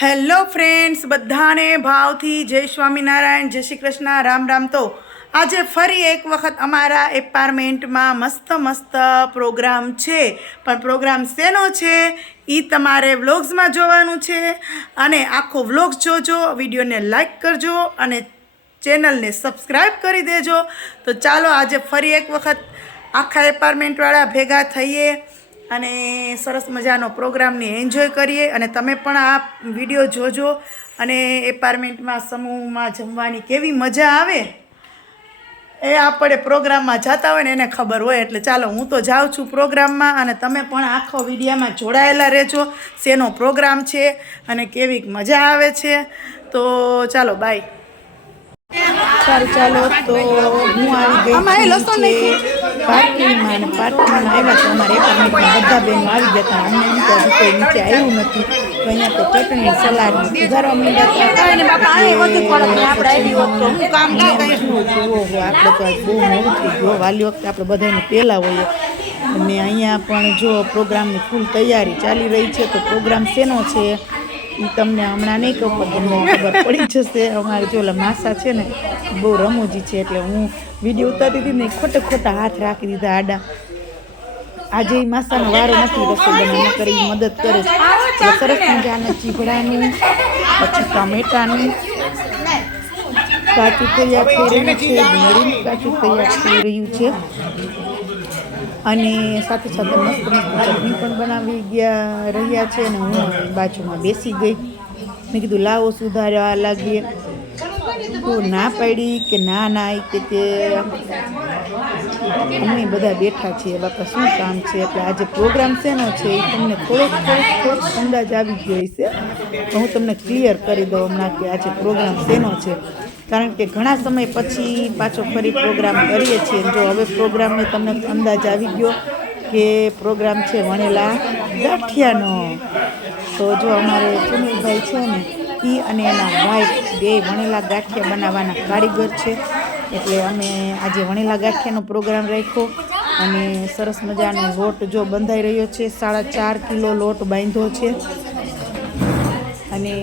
Hello friends, બધાને ભાવથી જય સ્વામિનારાયણ, જય શ્રી કૃષ્ણ, રામ રામ। તો આજે ફરી એક વખત અમારા એપાર્ટમેન્ટમાં મસ્ત પ્રોગ્રામ છે, પણ પ્રોગ્રામ શેનો છે એ તમારે વ્લોગ્સમાં જોવાનું છે। અને આખો વ્લોગ્સ જોજો, વિડીયોને લાઈક કરજો અને ચેનલને સબસ્ક્રાઈબ કરી દેજો। તો ચાલો આજે ફરી એક વખત આખા એપાર્ટમેન્ટવાળા ભેગા થઈએ અને સરસ મજાનો પ્રોગ્રામને એન્જોય કરીએ। અને તમે પણ આ વિડીયો જોજો અને એપાર્ટમેન્ટમાં સમૂહમાં જમવાની કેવી મજા આવે એ આપણે પ્રોગ્રામમાં જતા હોય ને એને ખબર હોય। એટલે ચાલો હું તો જાઉં છું પ્રોગ્રામમાં અને તમે પણ આખો વિડીયોમાં જોડાયેલા રહેજો, શેનો પ્રોગ્રામ છે અને કેવી મજા આવે છે। તો ચાલો બાય। ચાલો તો હું આવી ગઈ પાર્કિંગમાં અને પાર્કિંગમાં આવ્યા તો અમારે એપાર્ટમેન્ટમાં બધા બહેનો આવી ગયા હતા। અમને એમ કે હજી કોઈ નીચે આવ્યું નથી તો અહીંયા તો ચટણી સલાડ સુધારવા માંડ્યા આપણે તો બહુ મોડું થઈ ગયું। વાલી વખતે આપણે બધાને પહેલાં હોઈએ અને અહીંયા પણ જો પ્રોગ્રામની ફૂલ તૈયારી ચાલી રહી છે। તો પ્રોગ્રામ શેનો છે એ તમને હમણાં નહીં કહું પણ તમને ખબર પડી જશે। અમારે જો ઓલા માસા છે ને બહુ રમૂજી છે એટલે હું વિડીયો ઉતારતી હતી ને ખોટા હાથ રાખી દીધા આડા। આજે એ માસાનો વારો નથી રસોઈ બનાવવા કરી મદદ કરે છે। સરસ મજાના ચીભડાનું પછી ટમેટાનું કાચું તૈયાર થઈ રહ્યું છે, ડુંગળીનું કાચું તૈયાર થઈ રહ્યું છે અને સાથે સાથે મસ્ત ચટણી પણ બનાવી રહ્યા છે। અને હું બાજુમાં બેસી ગઈ, મેં કીધું લાવો સુધારવા લાગીએ તો ના પાડી કે ના કે અમે બધા બેઠા છીએ, બાપા શું કામ છે। એટલે આજે પ્રોગ્રામ શેનો છે એ તમને થોડોક અંદાજ આવી ગયો છે તો હું તમને ક્લિયર કરી દઉં હમણાં કે આજે પ્રોગ્રામ શેનો છે, કારણ કે ઘણા સમય પછી પાછો ફરી પ્રોગ્રામ કરીએ છીએ। જો હવે પ્રોગ્રામને તમને અંદાજ આવી ગયો કે પ્રોગ્રામ છે વણેલા ગાંઠિયાનો। તો જો અમારે સુનિલભાઈ છે ને એ અને એના વાઈફ બે વણેલા ગાંઠિયા બનાવવાના કારીગર છે, એટલે અમે આજે વણેલા ગાંઠિયાનો પ્રોગ્રામ રાખ્યો અને સરસ મજાનો લોટ જો બંધાઈ રહ્યો છે। 4.5 કિલો લોટ બાંધ્યો છે અને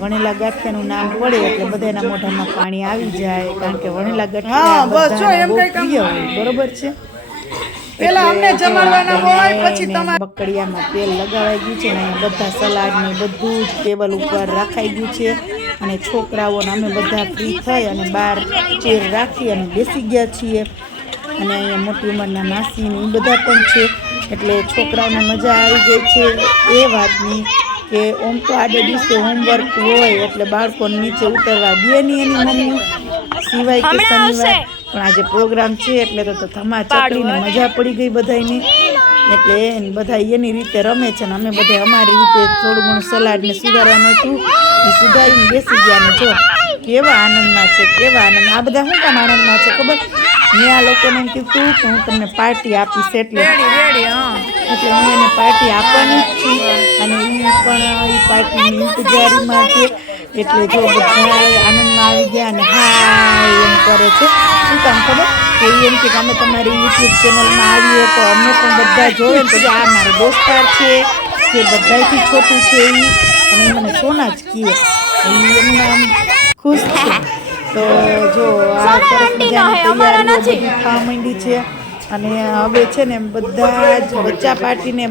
વણેલા ગાંઠિયાનું નામ પડે એટલે બધાના મોઢામાં પાણી આવી જાય, કારણ કે વણેલા ગાંઠિયા પ્રિય હોય, બરોબર છે। પેલા અમને જમાડવાના હોય પછી તમારે બકડિયામાં તેલ લગાવાઈ ગયું છે ને બધા સલાડ ને બધું જ ટેબલ ઉપર રાખાઈ ગયું છે અને છોકરાઓને અમે બધા ફ્રી થઈ અને બહાર ચેર રાખી અને બેસી ગયા છીએ। અને અહીંયા મોટી ઉંમરના માસી ને બધા પણ છે એટલે છોકરાઓને મજા આવી ગઈ છે એ વાતની કે ઓમ તો આડે દિવસે હોમવર્ક હોય એટલે બાળકોને નીચે ઉતરવા દે નહીં એની મમ્મી, સિવાય કે શનિવાર, પણ આજે પ્રોગ્રામ છે એટલે તો ધમા ચકડીને મજા પડી ગઈ બધાની। એટલે બધા એની રીતે રમે છે ને અમે બધા અમારી રીતે થોડું ઘણું સલાડ ને સુધારવાનું હતું એ સુધારીને બેસી ગયા। ને જો કેવા આનંદમાં છે, કેવા આનંદ। આ બધા શું કામ આનંદમાં છે ખબર? મેં આ લોકોને એમ કીધું કે હું તમને પાર્ટી આપીશ એટલે હું એને પાર્ટી આપવાની જ છું અને એ પણ એ પાર્ટીની ઇંતજારીમાં છે। એટલે જો બધા આનંદમાં આવી ગયા અને હા એમ કરે છે। શું કામ ખબર કે એમ કે અમે તમારી યુટ્યુબ ચેનલમાં આવીએ તો અમને પણ બધા જોવે ને તો આ મારો દોસ્તાર છે જે બધાથી છોટું છે એ, અને મને સોના જ કહે એમનું નામ ખુશ છે। તો જો આ સરસ મજાની તૈયારીઓ બધી થવા માંડી છે અને હવે છે ને બધા જ બચ્ચા પાર્ટીને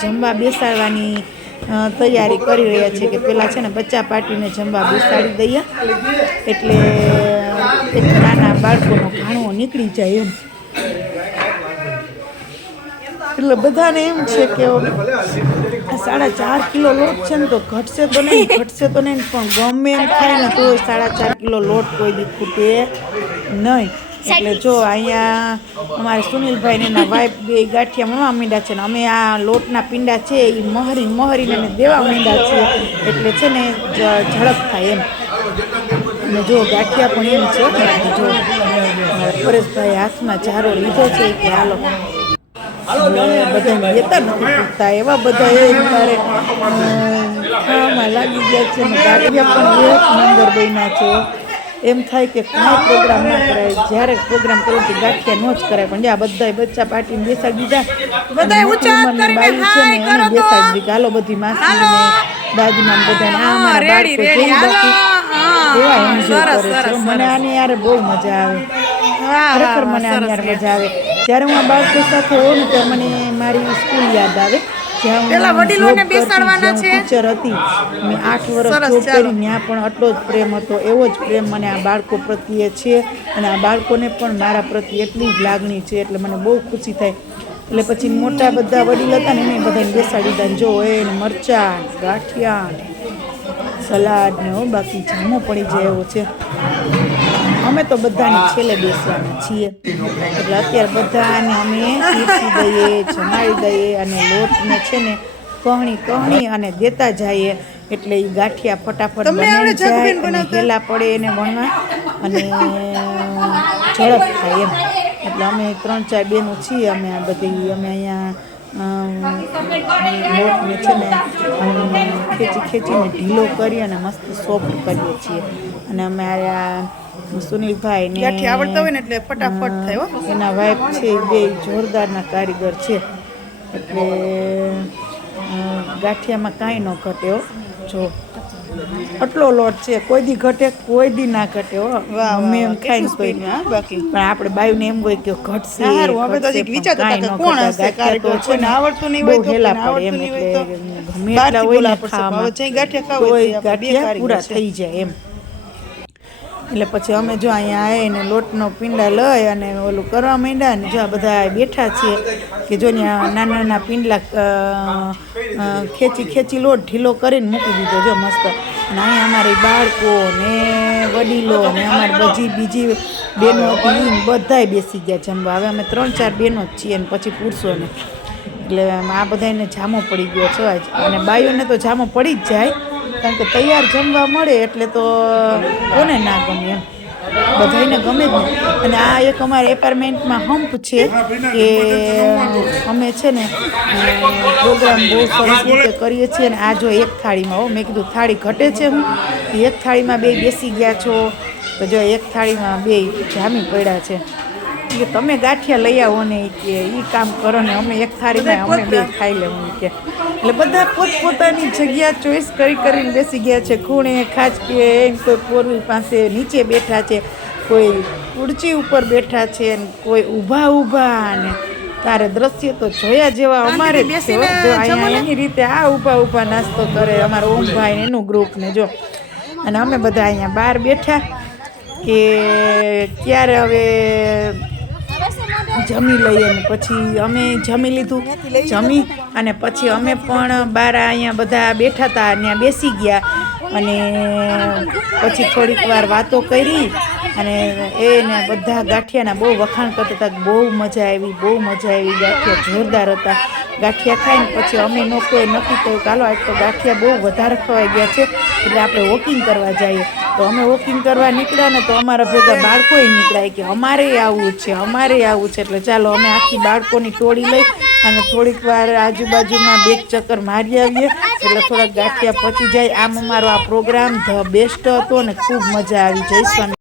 જમવા બેસાડવાની તૈયારી કરી રહ્યા છે કે પેલા છે ને બચ્ચા પાર્ટીને જમવા બેસાડી દઈએ એટલે એક નાના બાળકોનો ઘાણો નીકળી જાય એમ। એટલે બધાને એમ છે કે 4.5 કિલો લોટ છે ને તો ઘટશે તો નહીં પણ ગમે એમ થાય ને તો 4.5 કિલો લોટ કોઈ દી ખૂટે નહીં। એટલે જો અહીંયા અમારે સુનિલભાઈ ને એના વાઈફ બે ગાંઠિયા મળવા માંડ્યા છે ને અમે આ લોટના પીંડા છે એ મહરીને દેવા માંડ્યા છીએ એટલે છે ને ઝડપ થાય એમ। અને જો ગાંઠિયા પણ એમ છે જો પરેશભાઈ હાથમાં જારો લીધો છે કે હાલો બધા લેતા નથી પૂછતા એવા બધા મારે ખાવામાં લાગી ગયા છે ને ગાંઠિયા પણ એક નંબર બન્યા છે। એમ થાય કે કાંઈ પ્રોગ્રામ ના કરાય, જ્યારે પ્રોગ્રામ કરો તો ગાંઠિયા નો જ કરાય, પણ જ્યાં બધા બચ્ચા પાર્ટીને બેસાડી દીધા, બધા ઉચ્ચાર કરીને હાય કરો તો બેસાડી દીધા। હાલો બધી માસીને દાદીમાં બધાને આ અમારા બાળકો જોઈ બાકી એવા એન્જોય કરે છે મને આની યાર બહુ મજા આવે ખરેખર મને આની યાર મજા આવે જ્યારે હું આ બાળકો સાથે હોઉં ને ત્યારે મને મારી સ્કૂલ યાદ આવે જ્યાં હું ટીચર હતી મેં 8 વર્ષ જોબ કરી ત્યાં પણ આટલો જ પ્રેમ હતો એવો જ પ્રેમ મને આ બાળકો પ્રત્યે છે અને આ બાળકોને પણ મારા પ્રત્યે એટલી જ લાગણી છે એટલે મને બહુ ખુશી થાય એટલે પછી મોટા બધા વડીલ હતા ને એને બધાને બેસાડી દીધા ને જો એને મરચાં ગાંઠિયા સલાડ ને બાકી જામો પડી જાય એવો છે અમે તો બધાને છેલ્લે બેસવાના છીએ એટલે અત્યારે બધાને અમે પીરસી દઈએ જમાડી દઈએ અને લોટને છે ને કહણી અને દેતા જઈએ એટલે એ ગાંઠિયા ફટાફટ બની જાય અને હેલા પડે એને વણવા અને ઝડપ થાય એમ એટલે અમે 3-4 બહેનો છીએ અમે આ બધી અમે અહીંયા લોટને છે ને ખેંચીને ઢીલો કરી અને મસ્ત સોફ્ટ કરીએ છીએ અને અમે આ સુનિલભાઈ ને આવડતા હોય ને એટલે ફટાફટ થાય એના વાઈફ છે એ બે જોરદારના કારીગર છે એટલે ગાંઠિયામાં કાંઈ ન ઘટે જો આટલો લોટ છે કોઈ દી ઘટે કોઈ દી ના ઘટે અમે એમ ખાઈને કોઈ બાકી પણ આપણે બાયુને એમ હોય કે ઘટશે હવે તો વિચારતા હતા કે કોણ હશે કારીગર છે ને આવડતું નહીં હોય તો હેલા પડે એમ એટલે ગમે એટલા હોય ને ખાવામાં ગાંઠિયા ખાવ હોય ગાંઠિયા પૂરા થઈ જાય એમ એટલે પછી અમે જો અહીંયા આવીને લોટનો પીંડા લઈ અને ઓલું કરવા માંડ્યા ને જો આ બધા બેઠા છીએ કે જો નાના નાના પીંડલા ખેંચી લોટ ઢીલો કરીને મૂકી દીધો જો મસ્ત અને અહીંયા અમારી બાળકો ને વડીલો ને અમારી બીજી બહેનો હતી બધાય બેસી ગયા જમવા હવે અમે 3-4 બહેનો જ છીએ ને પછી પુરુષોને એટલે આ બધાને જામો પડી ગયો છે આજ અને બાઈઓને તો જામો પડી જ જાય કારણ કે તૈયાર જમવા મળે એટલે તો કોને ના ગમે એમ બધાને ગમે જ ને અને આ એક અમારા એપાર્ટમેન્ટમાં હમ્પ છે કે અમે છે ને પ્રોગ્રામ બહુ સરસ રીતે કરીએ છીએ અને આ જો એક થાળીમાં મેં કીધું થાળી ઘટે છે હું એક થાળીમાં બે બેસી ગયા છો તો જો એક થાળીમાં બે જામી પડ્યા છે કે તમે ગાંઠિયા લઈ આવો ને કે એ કામ કરો ને અમે એક થાળીમાં અમે બે ખાઈ લેવું કે એટલે બધા પોતપોતાની જગ્યા ચોઈસ કરીને બેસી ગયા છે ખૂણે ખાચકે કોઈ પોરવી પાસે નીચે બેઠા છે કોઈ ખુરચી ઉપર બેઠા છે ને કોઈ ઊભા ને તારે દ્રશ્ય તો જોયા જેવા અમારે અહીંયા એની રીતે આ ઊભા નાસ્તો કરે અમારા ઓમભાઈ ને એનું ગ્રુપ ને જો અને અમે બધા અહીંયા બહાર બેઠા કે ક્યારે હવે જમી લઈએ ને પછી અમે જમી લીધું જમી અને પછી અમે પણ બહાર અહીંયા બધા બેઠા હતા ત્યાં બેસી ગયા અને પછી થોડીક વાર વાતો કરી અને એને બધા ગાંઠિયાના બહુ વખાણ કરતા હતા બહુ મજા આવી ગાંઠિયા જોરદાર હતા ગાંઠિયા ખાઈને પછી અમે લોકોએ નક્કી કર્યું ચાલો આજ તો ગાંઠિયા બહુ વધારે ખવાઈ ગયા છે એટલે આપણે વોકિંગ કરવા જઈએ તો અમે વોકિંગ કરવા નીકળ્યા ને તો અમારા ભેગા બાળકોએ નીકળ્યા કે અમારે આવવું છે એટલે ચાલો અમે આખી બાળકોની ટોળી લઈ અને થોડીક વાર આજુબાજુમાં 2 ચક્કર મારી આવીએ એટલે થોડાક ગાંઠિયા પચી જાય આમ અમારો આ પ્રોગ્રામ ધ બેસ્ટ હતો ને ખૂબ મજા આવી જય સ્વામી